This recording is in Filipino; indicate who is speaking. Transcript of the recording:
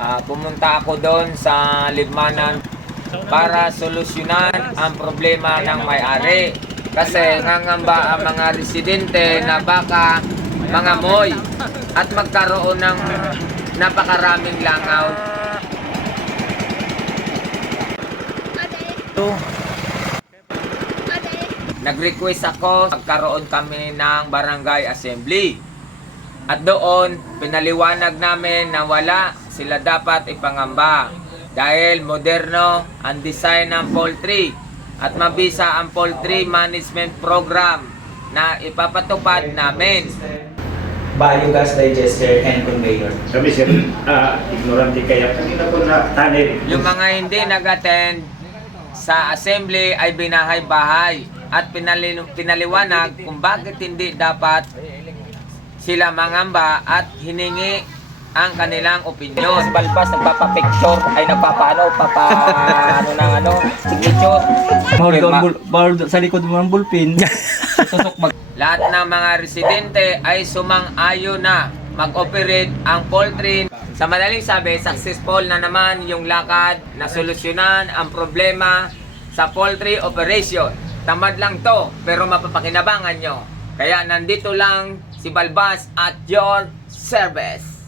Speaker 1: Ah, pumunta ako doon sa Libmanan para solusyonan ang problema ng may-ari. Kasi nangamba ang mga residente na baka mangamoy at magkaroon ng napakaraming langaw. Nag-request ako, magkaroon kami ng barangay assembly. At doon, pinaliwanag namin na wala sila dapat ipangamba. Dahil moderno ang design ng poultry at mabisa ang poultry management program na ipapatupad namin.
Speaker 2: biogas digester and conveyor.
Speaker 3: Sabi sir, ah, ignorante kaya kanina po na tanay.
Speaker 1: Yung mga hindi nag-attend sa assembly ay binahay-bahay at pinali- pinaliwanag kung bakit hindi dapat sila mangamba at hiningi ang kanilang opinion. Si Balbas nagpapa-picture ay nagpapaano, papa ano ng ano, signature.
Speaker 4: Mahal doon, bul- doon sa likod mo ng bulpin. Tutok mag...
Speaker 1: Lahat ng mga residente ay sumang-ayo na mag-operate ang poultry. Sa madaling sabi, successful na naman yung lakad na solusyonan ang problema sa poultry operation. Tamad lang to, pero mapapakinabangan nyo. Kaya nandito lang si Balbas at your service.